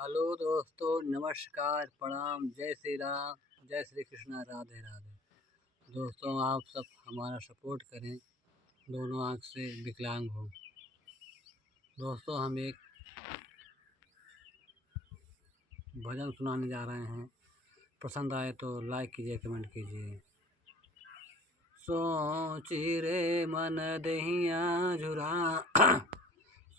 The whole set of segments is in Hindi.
हेलो दोस्तों, नमस्कार, प्रणाम, जय श्री राम, जय श्री कृष्णा, राधे राधे। दोस्तों, आप सब हमारा सपोर्ट करें। दोनों आँख से विकलांग हूँ। दोस्तों, हम एक भजन सुनाने जा रहे हैं। पसंद आए तो लाइक कीजिए, कमेंट कीजिए। सोची रे मन दहिया झुरा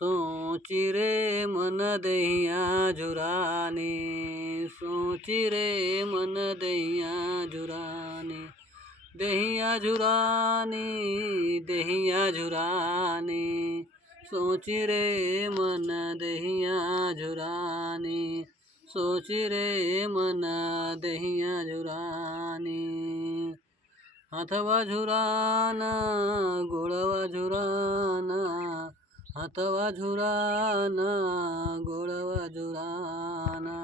सोची रे मन दहिया झुरानी, सोची रे मन दहिया झुरानी, दहिया झुरानी, दहिया झुरानी, सोची रे मन दहिया झुरानी, सोची रे मन दहिया झुरानी। हाथवा झुराना, गोड़वा झुराना, हाथवा झुराना, गोड़वा झुराना,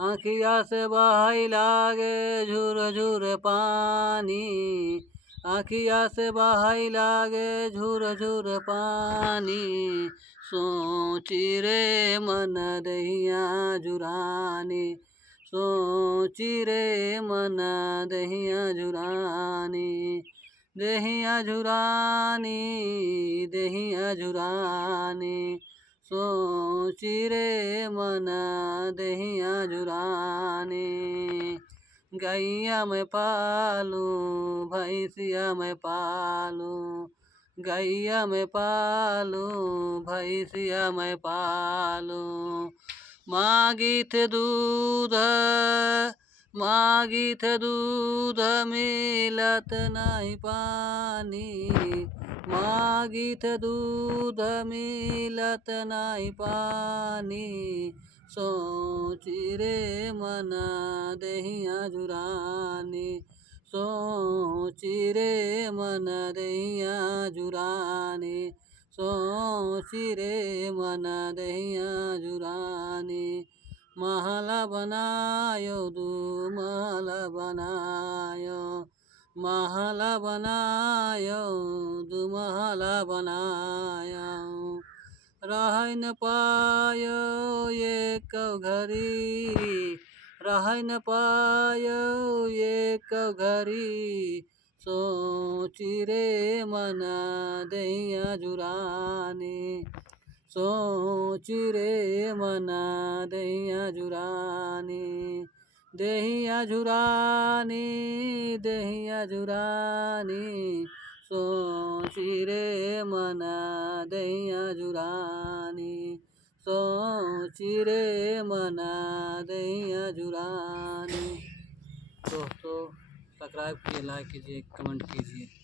आँखिया से बहाई लागे झुर झुर पानी, आँखिया से बहाई लागे झुर झुर पानी, सोची रे मन दहिया झुरानी, सोची रे मन दहिया झुरानी, दहिया झुरानी, दहिया झुरानी, सोची रे मन दहिया झुरानी। गैया मैं पालूं, भैंसिया मैं पालूं, गैया मैं पालूं, भैंसिया मैं पालूं, मागित दूध, मागित दूध मिलत नहीं पानी, मागित दूध मिलत नहीं पानी, सोची रे मन दहिया झुरानी, सोची रे मन दहिया झुरानी, सोची रे मन दहिया झुरानी। महला बनायो दू महला बनायो, महला बनायो दू महला बनायो, रह न पायो एक घड़ी, रह न पायो एक घड़ी, सोची रे मन दहिया झुरानी, सोची रे मन दहिया झुरानी, दहिया झुरानी, दहिया झुरानी, सोची रे मन दहिया झुरानी, सोची रे मन दहिया झुरानी। दोस्तों, सब्सक्राइब कीजिए, लाइक कीजिए, कमेंट कीजिए।